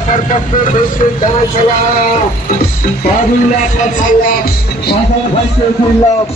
এলাকার পক্ষে বেশি জানাই খেলা কাবিলা কথা সাধারণ ভাইকে করলাম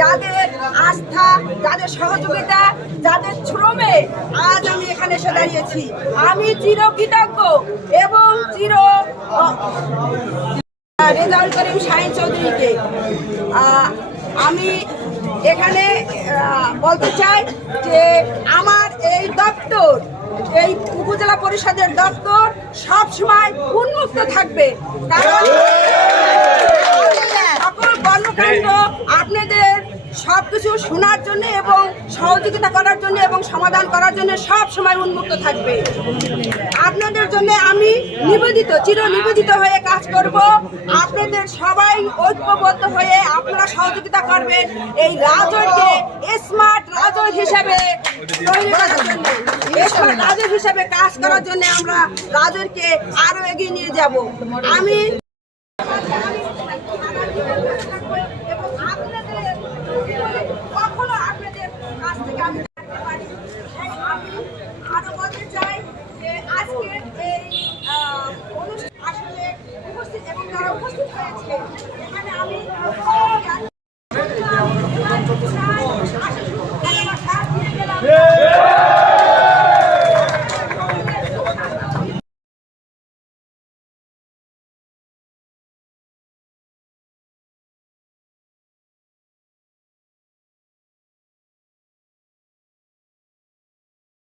যাদের আস্থা, যাদের সহযোগিতা, যাদের শ্রমে আজ আমি এখানে এসে দাঁড়িয়েছি, আমি চিরকৃতজ্ঞ এবং রেজাউল করিম শাহীন চৌধুরীকে আমি এখানে বলতে চাই যে আমার এই দপ্তর, এই উপজেলা পরিষদের দপ্তর সবসময় উন্মুক্ত থাকবে, কারণ সকল কর্মকাণ্ড আপনাদের সবকিছু শোনার জন্য এবং সহযোগিতা করার জন্য এবং সমাধান করার জন্য সব সময় উন্মুক্ত থাকবে। আপনাদের জন্য আমি নিবেদিত, চিরনিবেদিত হয়ে কাজ করব। আপনাদের সবাই ঐক্যবদ্ধ হয়ে আপনারা সহযোগিতা করবেন এই রাজনকে স্মার্ট রাজন হিসাবে তৈরি করার জন্য, স্মার্ট রাজন হিসাবে কাজ করার জন্য আমরা রাজনকে আরো এগিয়ে নিয়ে যাব। আমি